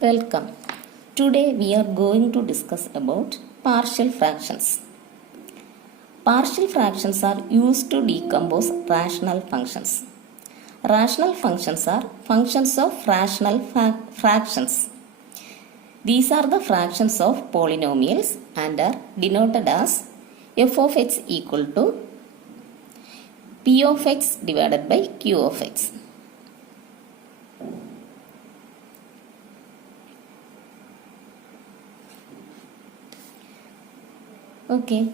Welcome. Today we are going to discuss about partial fractions. Partial fractions are used to decompose rational functions. Rational functions are functions of rational fractions. These are the fractions of polynomials and are denoted as f of x equal to p of x divided by q of x. Okay.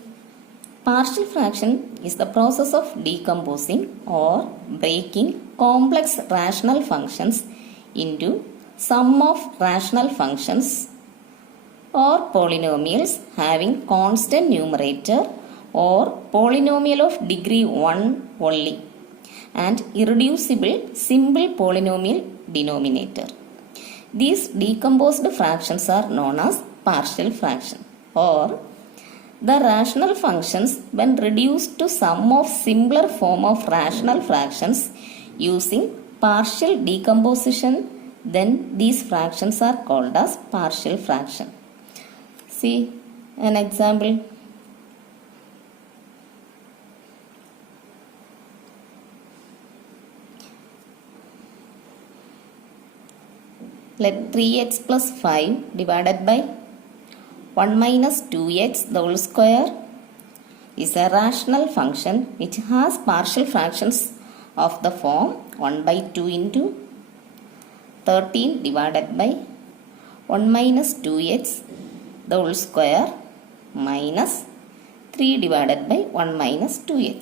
Partial fraction is the process of decomposing or breaking complex rational functions into sum of rational functions or polynomials having constant numerator or polynomial of degree 1 only and irreducible simple polynomial denominator. These decomposed fractions are known as partial fraction or the rational functions when reduced to sum of simpler form of rational fractions using partial decomposition, then these fractions are called as partial fraction. See an example. Let 3x plus 5 divided by 1 minus 2x the whole square is a rational function which has partial fractions of the form 1 by 2 into 13 divided by 1 minus 2x the whole square minus 3 divided by 1 minus 2x.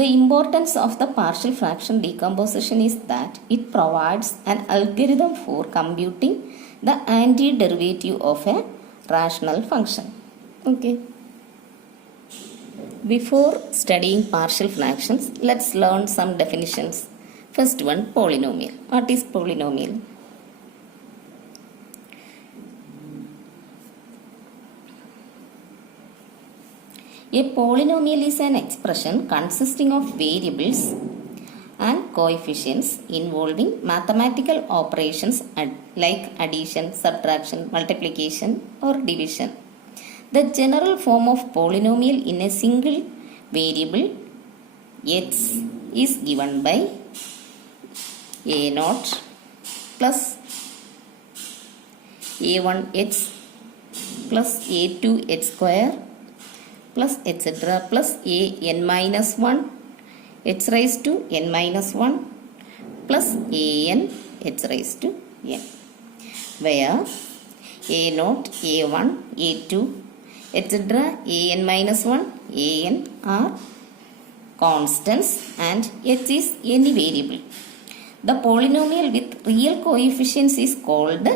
The importance of the partial fraction decomposition is that it provides an algorithm for computing the antiderivative of a rational function. Okay. Before studying partial fractions, let's learn some definitions. First one, polynomial. What is polynomial? A polynomial is an expression consisting of variables and coefficients involving mathematical operations like addition, subtraction, multiplication or division. The general form of polynomial in a single variable x is given by a0 plus a1x plus a2x square plus etc. plus a n minus 1 x raised to n minus 1 plus a n x raised to n, where a0, a1, a2, etc. a n minus 1, a n are constants and h is any variable. The polynomial with real coefficients is called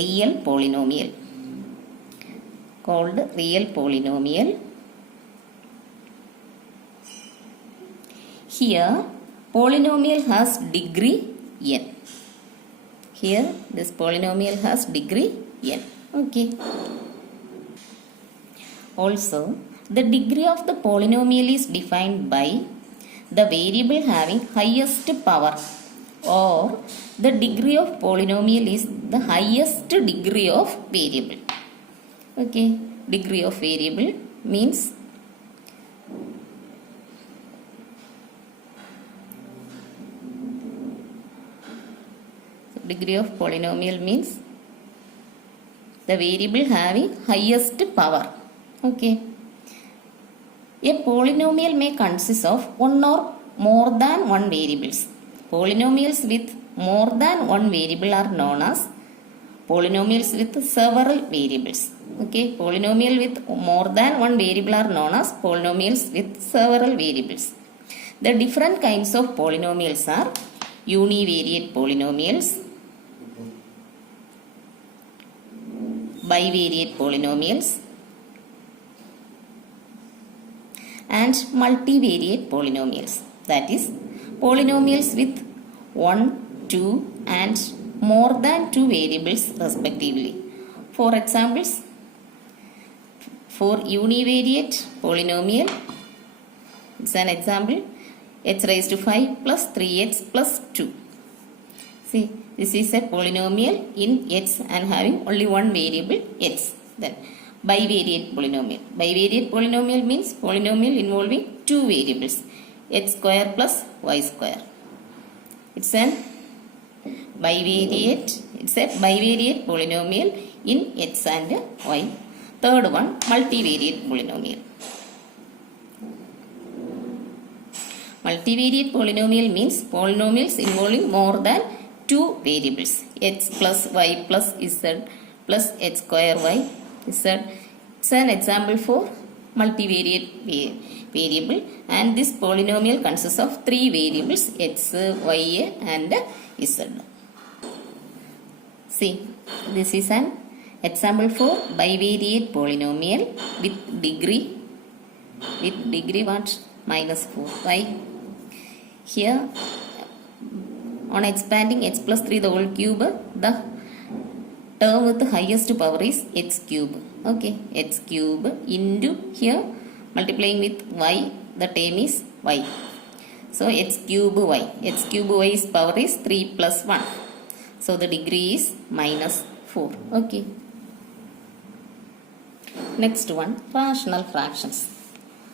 real polynomial. Here, polynomial has degree n. Here, this polynomial has degree n. Okay. Also, the degree of the polynomial is defined by the variable having highest power, or the degree of polynomial is the highest degree of variable. Okay. Degree of variable means degree of polynomial means the variable having highest power. Okay. A polynomial may consist of one or more than one variables. Polynomials with more than one variable are known as polynomials with several variables. Okay. Polynomial with more than one variable are known as polynomials with several variables. The different kinds of polynomials are univariate polynomials, bivariate polynomials and multivariate polynomials, that is polynomials with 1, 2 and more than 2 variables respectively. For examples, for univariate polynomial, it's an example, x raised to 5 plus 3x plus 2. See, this is a polynomial in x and having only one variable x. Then bivariate polynomial. Bivariate polynomial means polynomial involving two variables, x square plus y square. It's a bivariate polynomial in x and y. Third one, multivariate polynomial. Multivariate polynomial means polynomials involving more than two variables, x plus y plus z plus x square y z. It's an example for multivariate variable, and this polynomial consists of three variables, x, y and z. See, this is an example for bivariate polynomial with degree what? -4. Why? Here, on expanding x plus 3 the whole cube, the term with the highest power is x cube. Okay, x cube into here multiplying with y, the term is y. So x cube y. X cube y's power is 3 plus 1. So the degree is -4. Okay. Next one, rational fractions.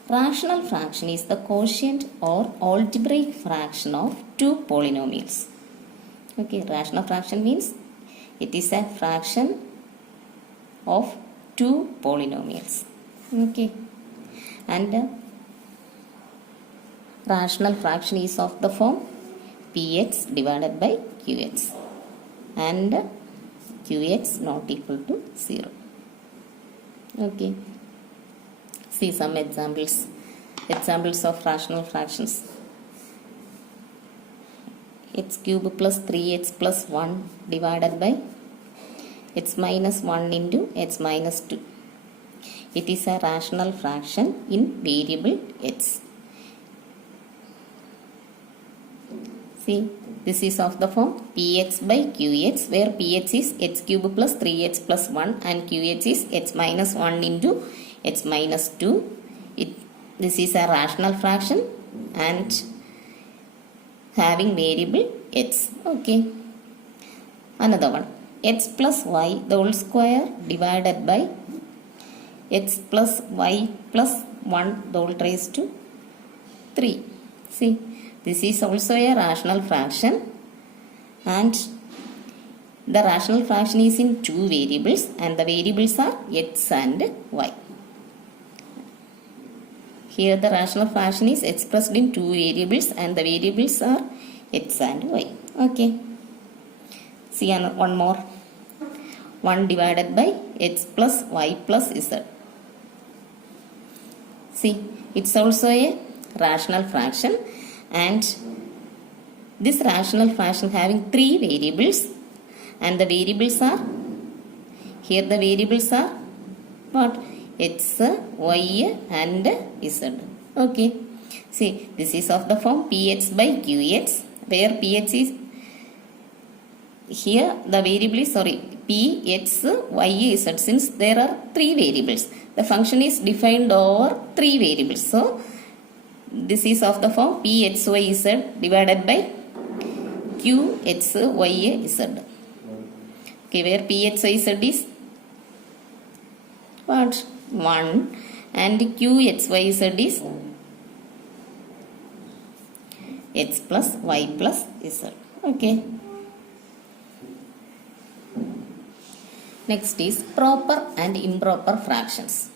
Rational fraction is the quotient or algebraic fraction of two polynomials. Okay, rational fraction means it is a fraction of two polynomials. Okay, and rational fraction is of the form px divided by qx, and qx not equal to 0. Okay. See some examples of rational fractions. X cube plus 3x plus 1 divided by x minus 1 into x minus 2. It is a rational fraction in variable x. See, this is of the form px by qx, where px is x cube plus 3x plus 1 and qx is x minus 1 into x minus 2. This is a rational fraction and having variable x. Okay. Another one, x plus y the whole square divided by x plus y plus 1 the whole raised to 3. See, this is also a rational fraction, and the rational fraction is in two variables, and the variables are x and y. Here the rational fraction is expressed in two variables, and the variables are x and y. Okay. See one more. 1 divided by x plus y plus z. See, it's also a rational fraction, and this rational fraction having three variables, and the variables are, here the variables are what? X, y and z. Okay. See, this is of the form px by qx, where px is, here the variable is, px, y, z, since there are three variables. The function is defined over three variables. So, this is of the form pxyz divided by qxyz. Okay, where pxyz is what? 1, and qxyz is x plus y plus z. Okay. Next is proper and improper fractions.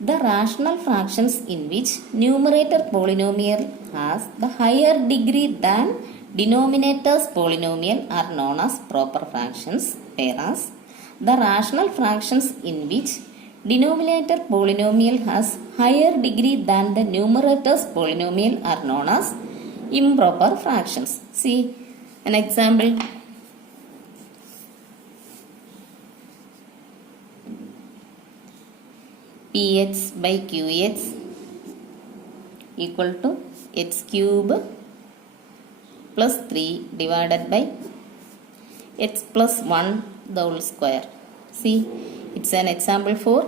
The rational fractions in which numerator polynomial has the higher degree than denominator's polynomial are known as proper fractions, whereas the rational fractions in which denominator polynomial has higher degree than the numerator's polynomial are known as improper fractions. See an example. Px by qx equal to x cube plus 3 divided by x plus 1 the whole square. See, it's an example for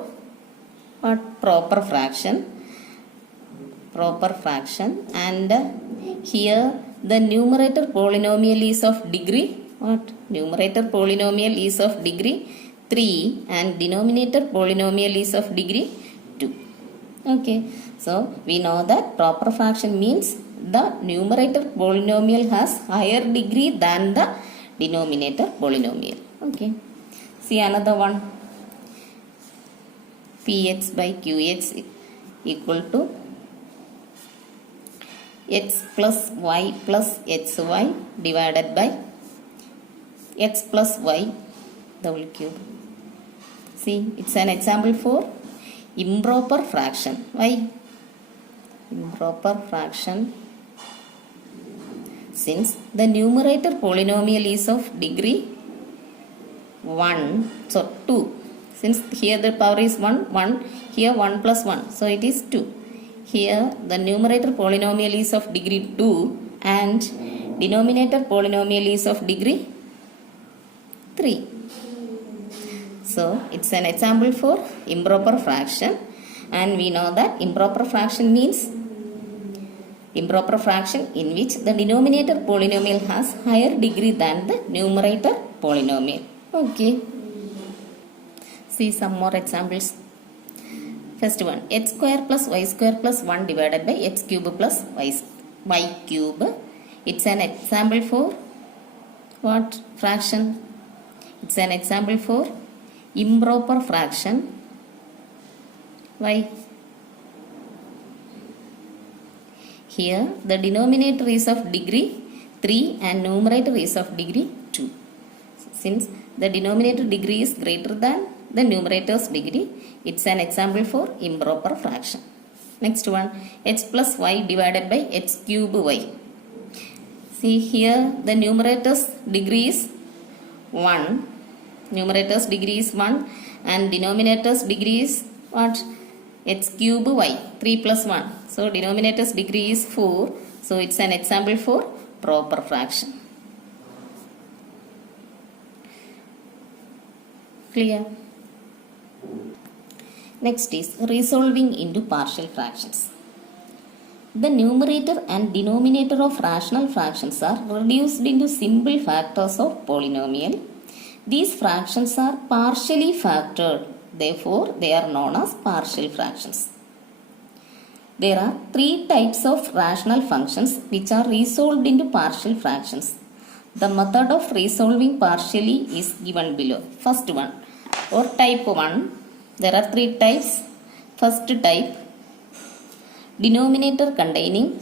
what? Proper fraction, and here the numerator polynomial is of degree what? Numerator polynomial is of degree 3 and denominator polynomial is of degree 2. Okay, so we know that proper fraction means the numerator polynomial has higher degree than the denominator polynomial. Okay, see another one. Px by qx equal to x plus y plus xy divided by x plus y the whole cube. See, it's an example for improper fraction. Why? Improper fraction since the numerator polynomial is of degree 1, so 2. Since here the power is 1, 1, here 1 plus 1, so it is 2. Here the numerator polynomial is of degree 2 and denominator polynomial is of degree 3. So it's an example for improper fraction, and we know that improper fraction means improper fraction in which the denominator polynomial has higher degree than the numerator polynomial. Okay. See some more examples. First one, x square plus y square plus 1 divided by x cube plus y cube. It's an example for what fraction? It's an example for improper fraction. Why? Here the denominator is of degree 3 and numerator is of degree 2. Since the denominator degree is greater than the numerator's degree, it's an example for improper fraction. Next one, x plus y divided by x cube y. See here the numerator's degree is 1. Numerator's degree is 1 and denominator's degree is what? X cube y, 3 plus 1. So denominator's degree is 4. So it's an example for proper fraction. Clear? Next is resolving into partial fractions. The numerator and denominator of rational fractions are reduced into simple factors of polynomial. These fractions are partially factored, therefore they are known as partial fractions. There are 3 types of rational functions which are resolved into partial fractions. The method of resolving partially is given below. First one, or type 1, there are 3 types. First type, denominator containing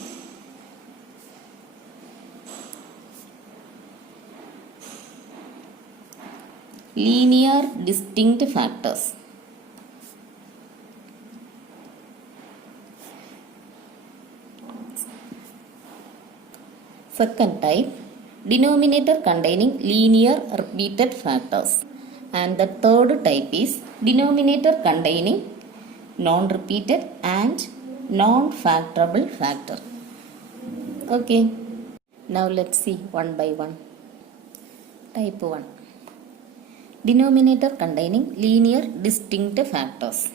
linear distinct factors. Second type, denominator containing linear repeated factors. And the third type is denominator containing non-repeated and non-factorable factor. Okay. Now let's see one by one. Type 1. Denominator containing linear distinct factors.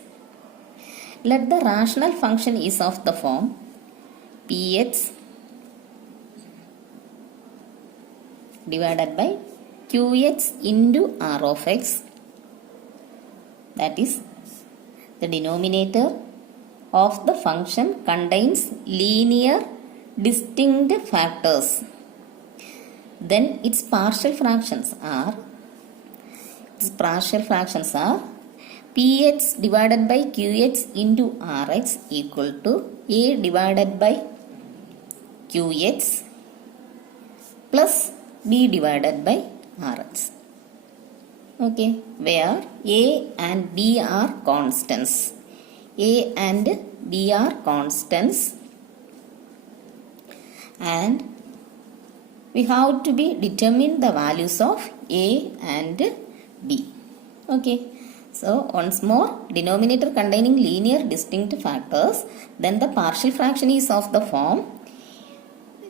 Let the rational function is of the form px divided by qx into r of x, that is the denominator of the function contains linear distinct factors. Then its partial fractions are px divided by qx into rx equal to a divided by qx plus b divided by rx. Okay, where a and b are constants. A and b are constants, and we have to be determine the values of a and b. Okay, so once more, denominator containing linear distinct factors, then the partial fraction is of the form,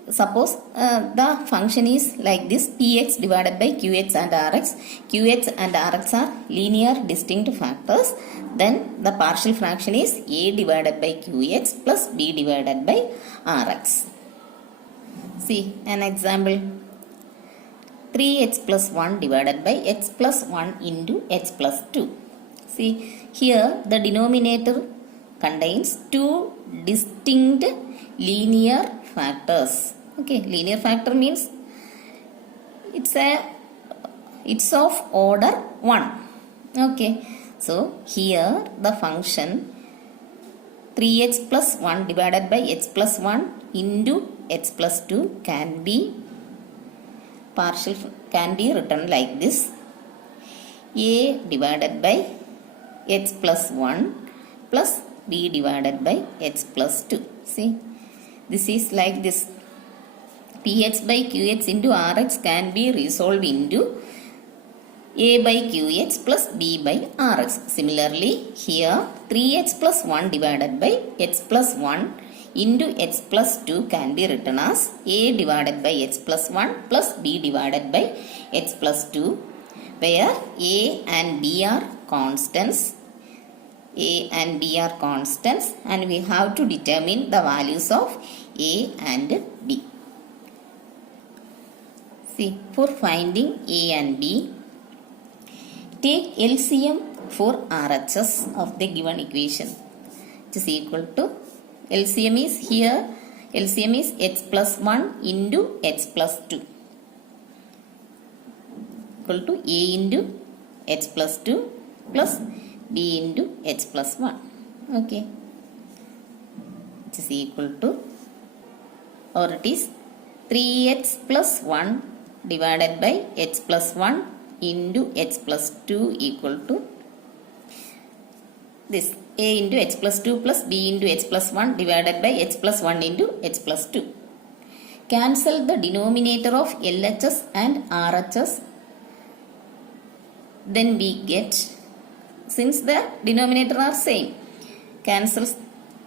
suppose the function is like this, px divided by qx and rx. Qx and rx are linear distinct factors. Then the partial fraction is a divided by qx plus b divided by rx. See an example. 3x plus 1 divided by x plus 1 into x plus 2. See, here the denominator contains two distinct linear factors. Okay, linear factor means it's of order 1. Okay, so here the function 3x plus 1 divided by x plus 1 into x plus 2 can be written like this: a divided by x plus 1 plus b divided by x plus 2. See, this is like this. Px by qx into rx can be resolved into a by qx plus b by rx. Similarly, here 3x plus 1 divided by x plus 1 into x plus 2 can be written as a divided by x plus 1 plus b divided by x plus 2, where a and b are constants. A and b are constants, and we have to determine the values of a and b. See, for finding a and b, take LCM for RHS of the given equation, which is equal to LCM is here. LCM is x plus 1 into x plus 2 equal to a into x plus 2 plus b into x plus 1. Okay, which is equal to, or it is 3x plus 1 divided by x plus 1 into x plus 2 equal to this: a into x plus 2 plus b into x plus 1 divided by x plus 1 into x plus 2. Cancel the denominator of LHS and RHS. Then we get, since the denominator are same, cancels.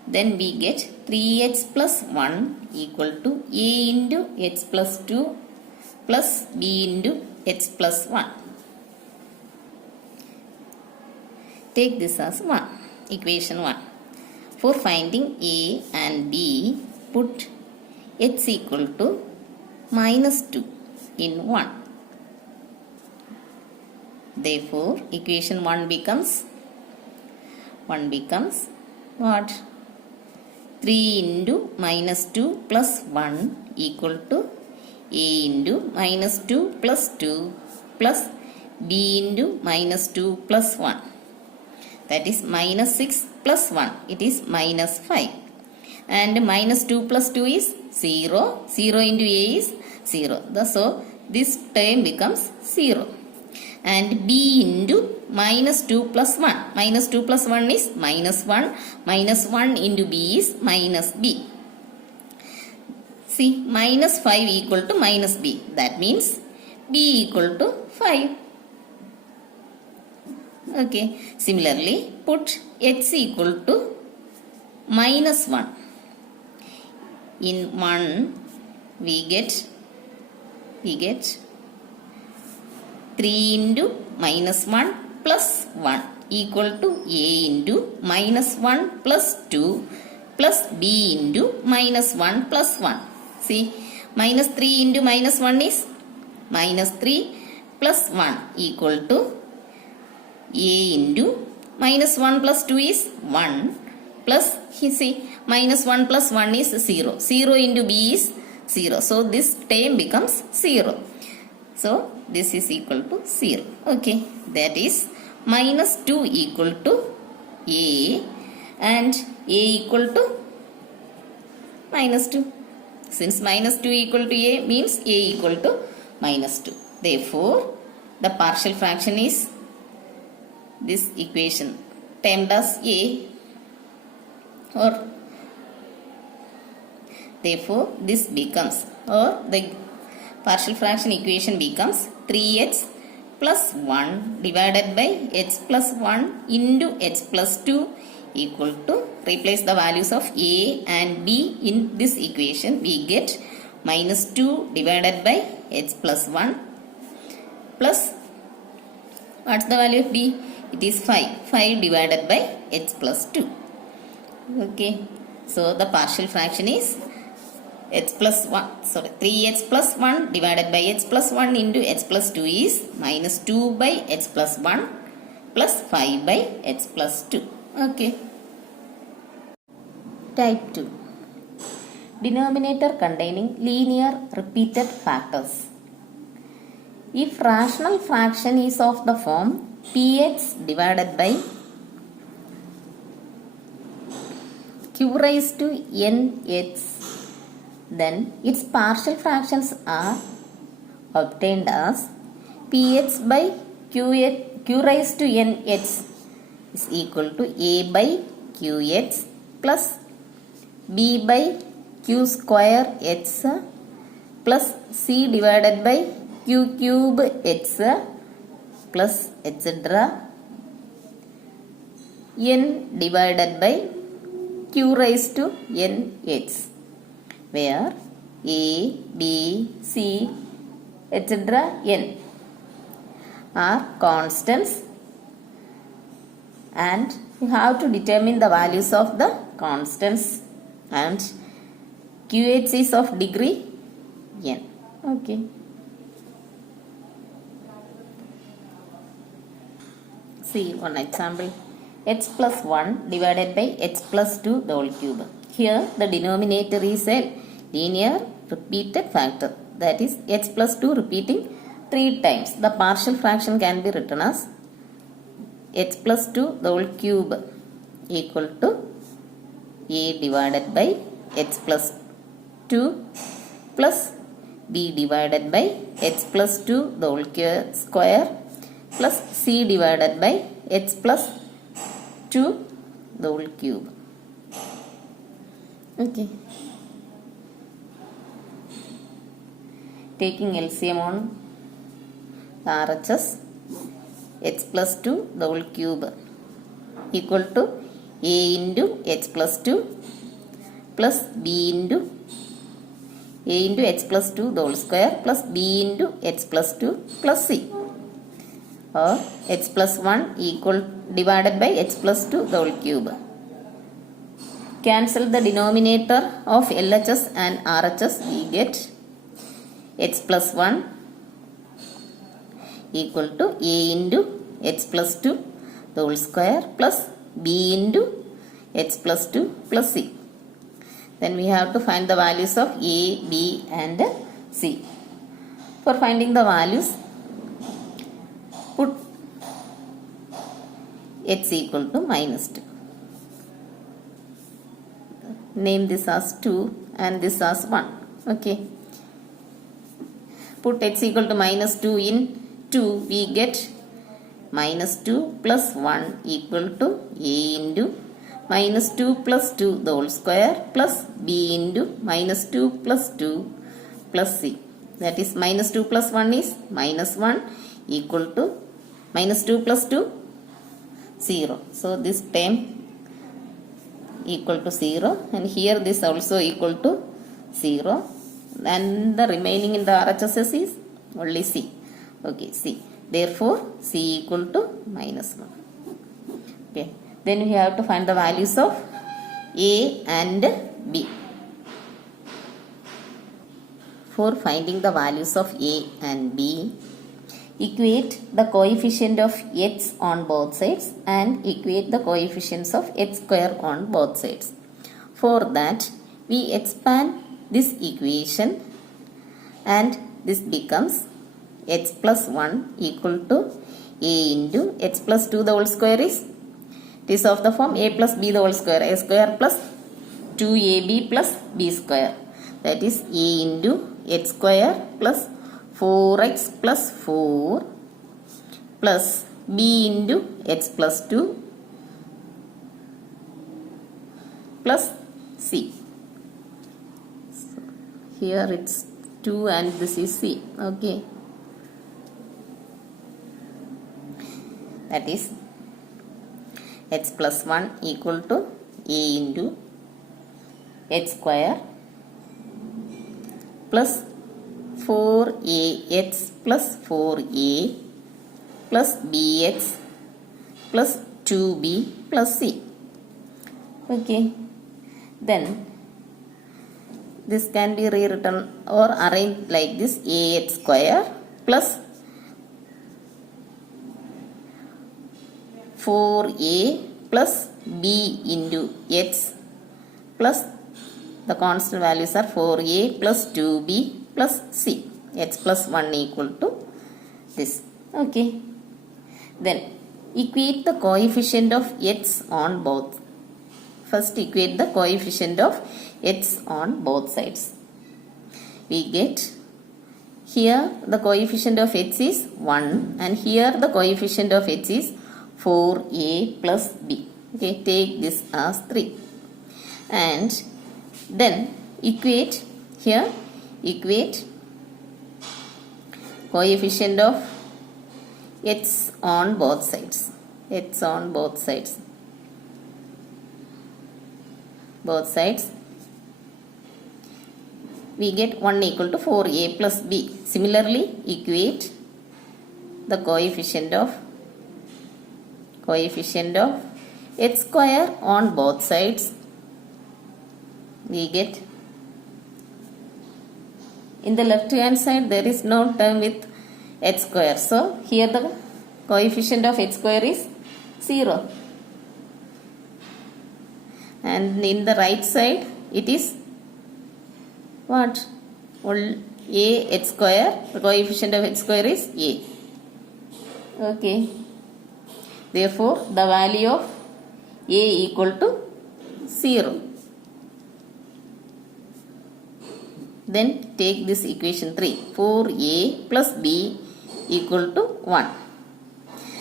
Then we get 3x plus 1 equal to a into x plus 2 plus b into x plus 1. Take this as 1, equation 1. For finding a and b, put x equal to minus 2 in 1. Therefore, equation 1 becomes what? 3 into minus 2 plus 1 equal to a into minus 2 plus 2 plus b into minus 2 plus 1. That is minus 6 plus 1. It is minus 5. And minus 2 plus 2 is 0. 0 into a is 0. So, this term becomes 0. And b into minus 2 plus 1. Minus 2 plus 1 is minus 1. Minus 1 into b is minus b. See, minus 5 equal to minus b. That means b equal to 5. Okay. Similarly, put x equal to minus 1. In 1, we get 3 into minus 1 plus 1 equal to a into minus 1 plus 2 plus b into minus 1 plus 1. See, minus 3 into minus 1 is minus 3 plus 1 equal to a into minus 1 plus 2 is 1 plus, see, minus 1 plus 1 is 0. 0 into b is 0. So, this term becomes 0. So, this is equal to 0. Okay, that is minus 2 equal to a and a equal to minus 2. Since minus 2 equal to a means a equal to minus 2. Therefore, the partial fraction is this equation termed as a, or therefore this becomes, or the partial fraction equation becomes 3x plus 1 divided by x plus 1 into x plus 2 equal to, replace the values of a and b in this equation, we get minus 2 divided by x plus 1 plus, what's the value of b? It is 5. 5 divided by x plus 2. Okay. So, the partial fraction is h plus 1, sorry, 3h plus 1 divided by h plus 1 into h plus 2 is minus 2 by h plus 1 plus 5 by h plus 2. Okay. Type 2. Denominator containing linear repeated factors. If rational fraction is of the form px divided by q raised to nx, then its partial fractions are obtained as px by q raised to nx is equal to a by qx plus b by q square x plus c divided by q cube x plus etc. n divided by q raised to nx, where a, b, c, etc. n are constants, and you have to determine the values of the constants, and qx is of degree n. Okay. See one example. H plus 1 divided by h plus 2 the whole cube. Here the denominator is a linear repeated factor, that is h plus 2 repeating 3 times. The partial fraction can be written as h plus 2 the whole cube equal to a divided by h plus 2 plus b divided by h plus 2 the whole square plus c divided by h plus 2 the whole cube. Okay. Taking LCM on the RHS, h plus 2 the whole cube equal to a into h plus 2 plus b into a into h plus 2 the whole square plus b into h plus 2 plus c, or h plus 1 equal divided by h plus 2 the whole cube. Cancel the denominator of LHS and RHS, we get h plus 1 equal to a into h plus 2 the whole square plus b into h plus 2 plus c. Then we have to find the values of a, b and c. For finding the values, put x equal to minus 2. Name this as 2 and this as 1. Okay. Put x equal to minus 2 in 2, we get minus 2 plus 1 equal to a into minus 2 plus 2 the whole square plus b into minus 2 plus 2 plus c. That is minus 2 plus 1 is minus 1 equal to minus 2 plus 2 0. So this term equal to 0, and here this also equal to 0, and the remaining in the RHS is only c. Okay, c. Therefore c equal to minus 1. Okay. Then we have to find the values of a and b. For finding the values of a and b, equate the coefficient of x on both sides and equate the coefficients of x square on both sides. For that, we expand this equation, and this becomes x plus 1 equal to a into x plus 2 the whole square is, it is of the form a plus b the whole square, a square plus 2ab plus b square, that is a into x square plus 4x plus 4 plus b into x plus 2 plus c. So here it's 2 and this is c. Okay. That is x plus 1 equal to a into x square plus 4ax plus 4a plus bx plus 2b plus c. Okay. Then this can be rewritten or arranged like this: ax square plus 4a plus b into x plus the constant values are 4a plus 2b plus c. X plus 1 equal to this. Okay. Then equate the coefficient of x on both. First equate the coefficient of x on both sides. We get here the coefficient of x is 1 and here the coefficient of x is 4a plus b. Okay, take this as 3. And then equate coefficient of x on both sides. X on both sides. Both sides. We get 1 equal to 4a plus b. Similarly, equate the coefficient of x square on both sides. We get, in the left hand side there is no term with x square, so here the coefficient of x square is 0, and in the right side it is what? A x square. The coefficient of x square is a. Okay, therefore the value of a equal to 0. Then take this equation 3. 4a plus b equal to 1.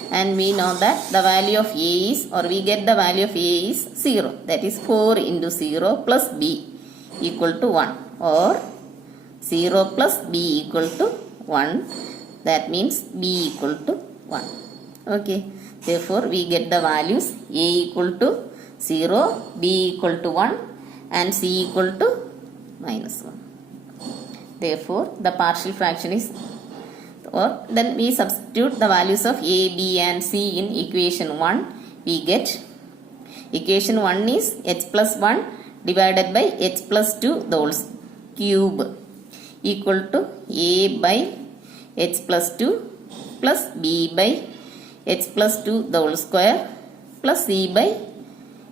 And we know that the value of a is, or we get the value of a is 0. That is 4 into 0 plus b equal to 1. Or 0 plus b equal to 1. That means b equal to 1. Okay. Therefore, we get the values a equal to 0, b equal to 1 and c equal to minus 1. Therefore, the partial fraction is, or then we substitute the values of a, b and c in equation 1. We get equation 1 is h plus 1 divided by h plus 2 the whole cube equal to a by h plus 2 plus b by h plus 2 the whole square plus c by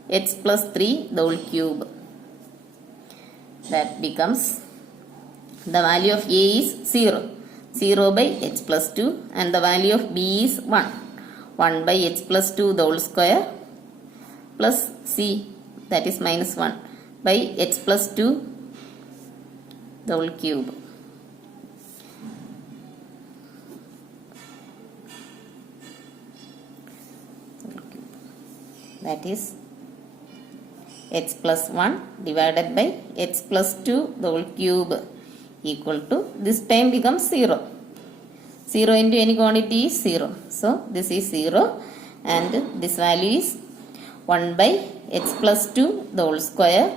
h plus 3 the whole cube. That becomes, the value of a is 0. 0 by h plus 2 and the value of b is 1. 1 by h plus 2 the whole square plus c, that is minus 1, by h plus 2 the whole cube. That is h plus 1 divided by h plus 2 the whole cube equal to, this time becomes 0. 0 into any quantity is 0. So, this is 0 and this value is 1 by h plus 2 the whole square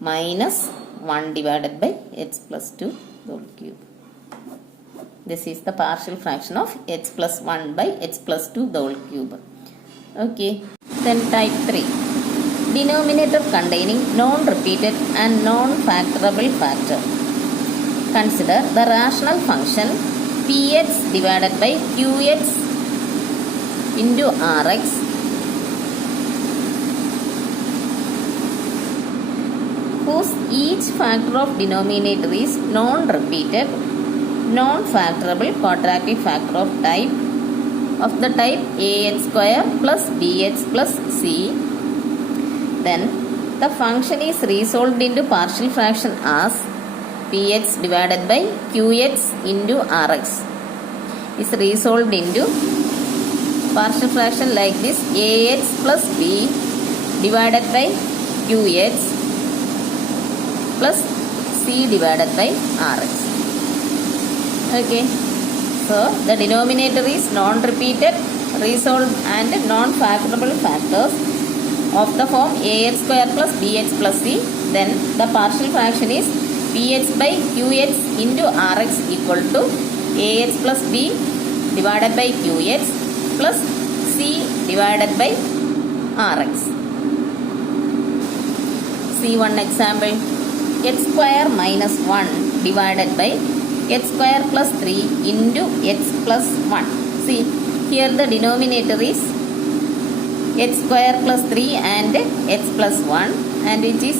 minus 1 divided by h plus 2 the whole cube. This is the partial fraction of h plus 1 by h plus 2 the whole cube. Okay. Then type 3. Denominator containing non-repeated and non-factorable factor. Consider the rational function px divided by qx into rx whose each factor of denominator is non-repeated, non-factorable quadratic factor of the type ax square plus bx plus c. Then the function is resolved into partial fraction as px divided by qx into rx is resolved into partial fraction like this: ax plus b divided by qx plus c divided by rx. Okay. So, the denominator is non-repeated, resolved and non-factorable factors of the form ax square plus bx plus c. Then the partial fraction is px by qx into rx equal to ax plus b divided by qx plus c divided by rx. See one example. x square minus 1 divided by x square plus 3 into x plus 1. See, here the denominator is x square plus 3 and x plus 1, and it is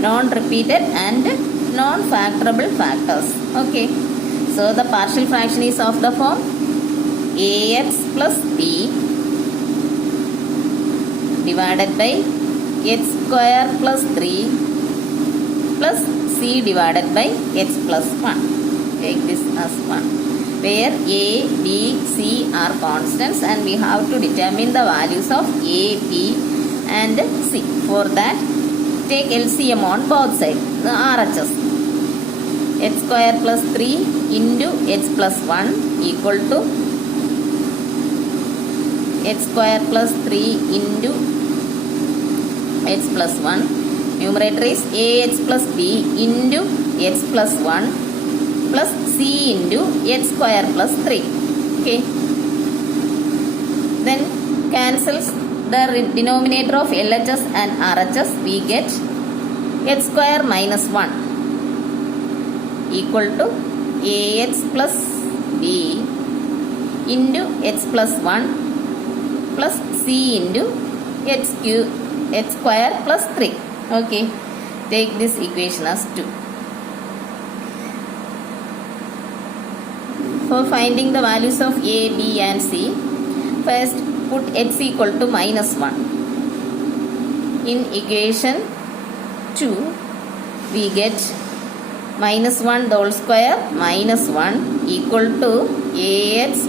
non-repeated and non-factorable factors. Okay. So the partial fraction is of the form ax plus b divided by x square plus 3 plus c divided by x plus 1. Take this as 1. Where a, b, c are constants, and we have to determine the values of a, b and c. For that, take LCM on both sides, the RHS. X square plus 3 into x plus 1 equal to x square plus 3 into x plus 1. Numerator is ax plus b into x plus 1 plus c into x square plus 3. Okay. Then cancels the denominator of LHS and RHS. We get x square minus 1 equal to ax plus b into x plus 1 plus c into x square plus 3. Okay. Take this equation as 2. For finding the values of a, b and c, first put x equal to minus 1. In equation 2, we get minus 1 the whole square minus 1 equal to ax.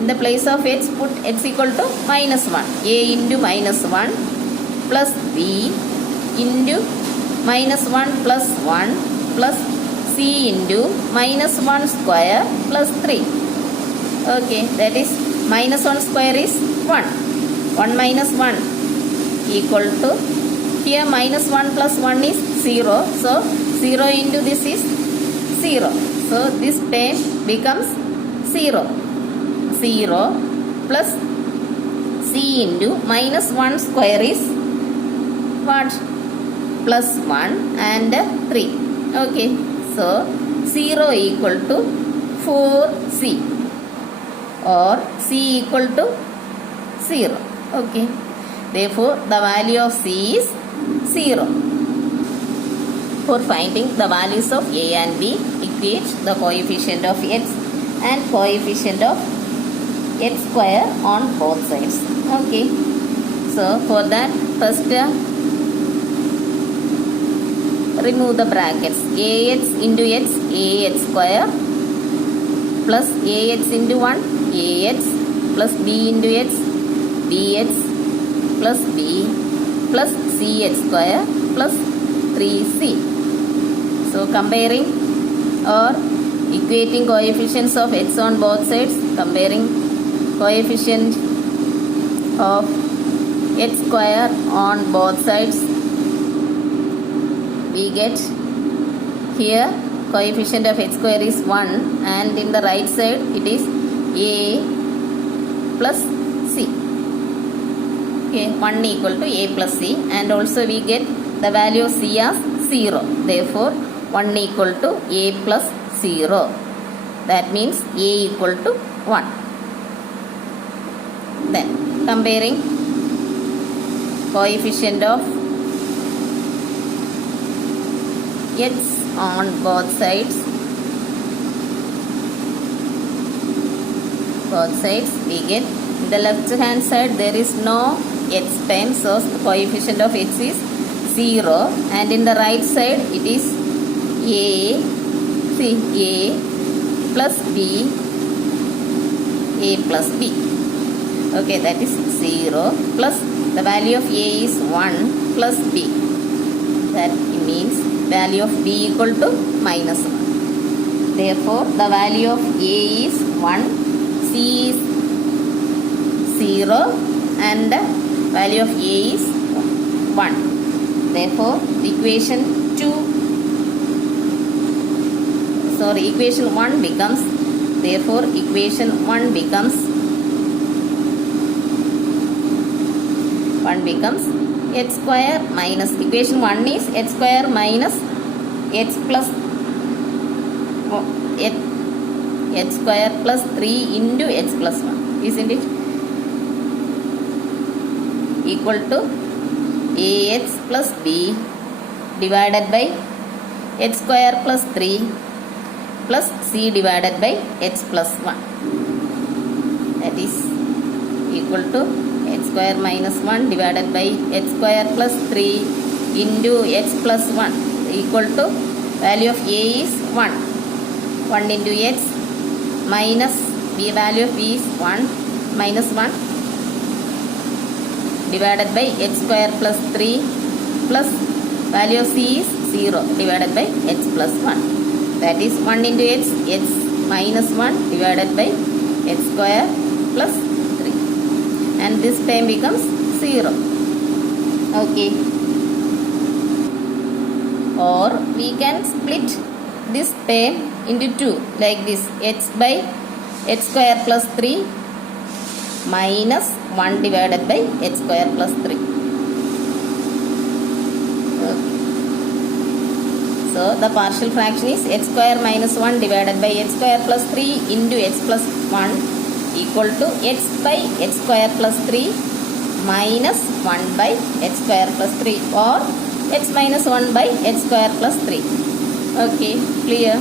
In the place of x, put x equal to minus 1. A into minus 1 plus b into minus 1 plus 1 plus c into minus 1 square plus 3. Okay, that is minus 1 square is 1. 1 minus 1 equal to, here minus 1 plus 1 is 0. So 0 into this is 0. So this term becomes 0. 0 plus c into minus 1 square is what? Plus 1 and 3. Okay. So 0 equal to 4c or c equal to 0. Okay. Therefore, the value of c is 0. For finding the values of a and b, equate the coefficient of x and coefficient of x square on both sides. Okay. So, for that, first remove the brackets. Ax into x, ax square plus ax into 1, ax plus b into x, bx plus b plus cx square plus 3c. So comparing or equating coefficients of x on both sides, comparing coefficient of x square on both sides, we get here coefficient of x square is 1, and in the right side it is a plus c. Okay, 1 equal to a plus c, and also we get the value of c as 0. Therefore, 1 equal to a plus 0. That means a equal to 1. Then comparing coefficient of x on both sides, we get in the left hand side there is no x term, so the coefficient of x is 0, and in the right side it is a plus b, a plus b. Okay, that is 0 plus the value of a is 1 plus b. That means value of b equal to minus 1. Therefore, the value of a is 1, c is 0, and the value of a is 1. Therefore, equation 1 becomes, therefore equation 1 becomes x square minus equation 1 is x square minus x plus x square plus 3 into x plus 1, isn't it? Equal to ax plus b divided by x square plus 3 plus c divided by x plus 1. That is equal to x square minus 1 divided by x square plus 3 into x plus 1 equal to value of a is 1. 1 into x minus b, value of b is 1 minus 1 divided by x square plus 3 plus value of c is 0 divided by x plus 1. That is 1 into x minus 1 divided by x square plus 3. And this term becomes 0. Okay. Or we can split this term into 2 like this. X by x square plus 3 minus 1 divided by x square plus 3. Okay. So the partial fraction is x square minus 1 divided by x square plus 3 into x plus 1 equal to x by x square plus 3 minus 1 by x square plus 3 or x minus 1 by x square plus 3. Okay, clear?